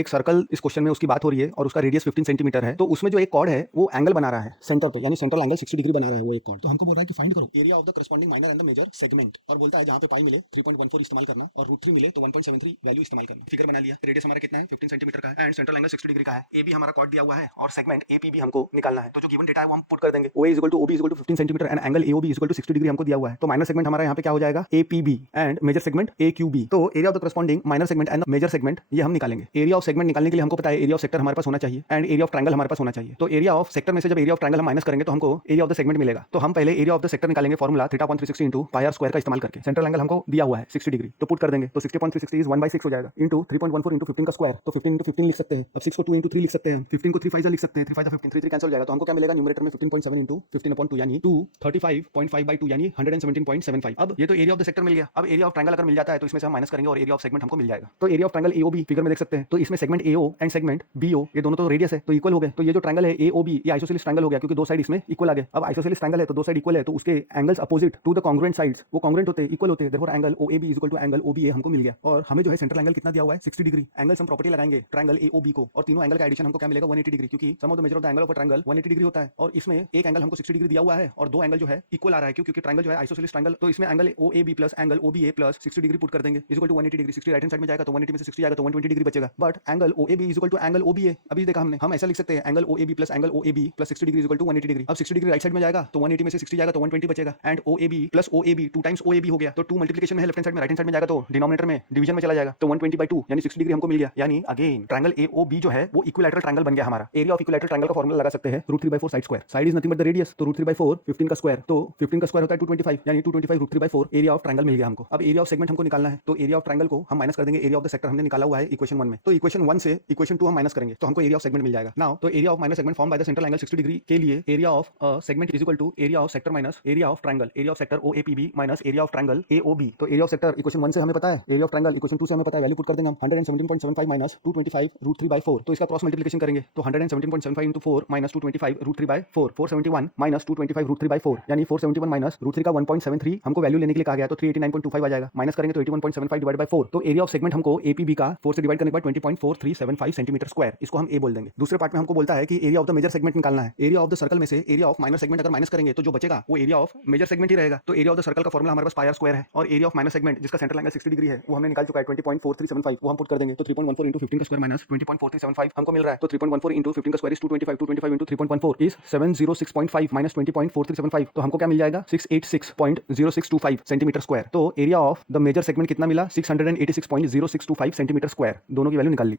एक सर्कल इस क्वेश्चन में उसकी बात हो रही है और उसका रेडियस 15 सेंटीमीटर है। तो उसमें जो एक कॉर्ड है वो एंगल बना रहा है सेंटर पे, यानी सेंट्रल एंगल 60 डिग्री बना रहा है वो एक कॉर्ड। तो हमको बोल रहा है कि फाइंड करो area of the corresponding minor and the major segment, और बोलता है जहां पे पाई मिले 3.14 इस्तेमाल करना और √3 मिले तो 1.73 वैल्यू इस्तेमाल करना। फिगर बना लिया, रेडियस हमारा कितना है 15 सेंटीमीटर का है एंड सेंट्रल एंगल 60 डिग्री का है। ए बी हमारा कॉर्ड दिया हुआ है और सेगमेंट एपीबी हमको निकालना है। तो जो गिवन डेटा है वो हम पुट कर देंगे। OA = OB = 15 centimetre and angle AOB = 60 degree हमको दिया हुआ है। तो माइनर सेगमेंट हमारा यहाँ पे क्या हो जाएगा APB and major segment AQB। तो area of the corresponding minor segment and major segment ये हम निकालेंगे। एरिया ऑफ सेगमेंट निकालने के लिए हमको पता है एरिया ऑफ सेक्टर हमारे पास होना चाहिए एंड एरिया ऑफ ट्रायंगल हमारे पास होना चाहिए। तो एरिया ऑफ सेक्टर में से जब एरिया ऑफ ट्रायंगल हम माइनस करेंगे तो हमको एरिया ऑफ द सेगमेंट मिलेगा। तो हम पहले एरिया ऑफ द सेक्टर निकालेंगे फॉर्मूला θ/360 इंटू πr² का इस्तेमाल करके। सेंट्रल एंगल हमको दिया हुआ है 60 डिग्री, तो पुट कर देंगे। तो 60.360 इज 1/6 हो जाएगा इंटू 3.14 इंटू 15 का स्क्वायर। तो 15 इंटू 15 लिख सकते हैं। अब 6 को 2 इंटू 3 लिख सकते हैं। 15 को 3 5 लिख सकते हैं। 3 5 15, 3 3 कैंसिल हो जाएगा। तो हमको क्या मिलेगा न्यूमरेटर में 15.7 इंटू 15/2 यानी 235.5/2 यानी 117.75। अब ये तो एरिया ऑफ द सेक्टर मिल गया। अब एरिया ऑफ ट्रायंगल अगर मिल जाता है तो इसमें से हम माइनस करेंगे और एरिया ऑफ सेगमेंट हमको मिल जाएगा। तो area of triangle AOB figure में देख सकते हैं। तो इसमें segment AO and segment BO ये दोनों तो रेडियस है तो इक्वल हो गए। तो ये जो ट्रायंगल है AOB ये आइसोसेलेस ट्रायंगल हो गया क्योंकि दो साइड इसमें इक्वल आ गए। अब आइसोसेलेस ट्रायंगल है तो दो साइड इक्वल है तो उसके angles opposite to the congruent sides वो कॉन्ग्रुएंट होते हैं, इक्वल होते हैं। Therefore angle OAB = angle OBA हमको मिल गया। और हमें जो है सेंट्रल एंगल कितना दिया हुआ है 60 डिग्री। एंगल्स हम प्रॉपर्टी लगाएंगे ट्रायंगल AOB को और तीनों एंगल का एडिशन हमको क्या मिलेगा 180 डिग्री, क्योंकि sum of the major of the angle of a triangle 180 degree होता है। और इसमें एक एंगल हमको 60 डिग्री दिया हुआ है और दो एंगल जो है इक्वल आ रहा है क्योंकि ट्रायंगल जो है आइसोसेलेस ट्रायंगल। तो इसमें angle OAB plus angle OBA plus 60 degree put कर देंगे is equal to 180 degree. 60 right hand side में जाएगा तो 180 में से 60 जाएगा तो 120 डिग्री बचेगा। But angle OAB = angle OBA अभी देखा हमने, हम ऐसा लिख सकते हैं angle OAB plus angle OAB plus 60 degree = 180 degree. अब 60 डिग्री राइट साइड में जाएगा तो 180 में से 60 जाएगा तो 120 बचेगा and OAB plus OAB 2 times OAB हो गया। तो 2 मल्टीप्लिकेशन में है लेफ्ट हैंड साइड में, राइट हैंड साइड में जाएगा तो डिनोमिनेटर में डिवीजन में चला जाएगा तो 120/2 यानी 60 डिग्री हमको मिल गया। यानी अगेन ट्रायंगल AOB जो है वो इक्विलैटरल ट्रायंगल बन गया हमारा। एरिया ऑफ इक्विलैटरल ट्रायंगल का फार्मूला लगा सकते हैं √3/4 side square. Side is nothing but the radius, तो √3/4 15 का स्क्वायर, तो 15 का स्क्वायर होता है 225 यानी 225 √3/4 एरिया ऑफ ट्रायंगल मिल गया हमको। अब एरिया ऑफ सेगमेंट हमको निकालना है तो एरिया ऑफ ट्रायंगल को हम माइनस कर देंगे एरिया ऑफ द सेक्टर हमने निकाला हुआ है इक्वेशन 1 में। तो इक्वेशन 1 से इक्वेशन 2 हम माइनस करेंगे तो हमको एरिया ऑफ सेगमेंट मिल जाएगा। नाउ तो area of minus segment form by the central angle 60 degree के लिए area of segment is equal to area of sector minus area of triangle, area of sector OAPB minus area of triangle AOB। तो area of sector equation 1 से हमें पता है, area of triangle equation 2 से हमें पता है, वैल्यू पुट कर देंगे हम 117.75 माइनस 225 √3/4। तो इसका क्रॉस मल्टीप्लिकेशन करेंगे तो 117.75 इंटू 4 माइनस 225 √3/4 471 माइनस 225 √3/4 यानी 471 माइनस √3 का 1.73 हमको वैल्यू लेने के लिए कहा गया तो 389.25 आ जाएगा। माइनस करेंगे तो 81.75 डिवाइड बाय 4। तो एरिया ऑफ सेगमेंट हमको APB का 4 से डिवाइड करने के बाद 20.4375 सेंटीमीटर स्क्वायर, इसको हम A बोल देंगे। दूसरे पार्ट में हमको बोलता है कि area of the major segment निकालना है। एरिया ऑफ द सर्कल में से एरिया ऑफ माइनर सेगमेंट अगर माइनस करेंगे तो जो बचेगा वो एरिया ऑफ मेजर सेगमेंट ही रहेगा। तो एरिया ऑफ द सर्कल का फार्मूला हमारे पास πr² है और एरिया ऑफ माइनर सेगमेंट जिसका सेंट्रल एंगल 60 डिग्री है वो हमने निकाल चुका है 20.4375, वो हम पुट कर देंगे। तो 3.14 इंटू 15 का स्क्वायर माइनस 20.4375 हमको मिल रहा है। तो 3.14 इंटू 15 का square is 225, 225 into 3.14 is 706.5 minus 20.4375 तो हमको क्या मिल जाएगा 686.0625 सेंटीमीटर स्क्वायर। तो area of the major segment कितना मिला 686.0625 सेंटीमीटर स्क्वायर। दोनों की वैल्यू निकाल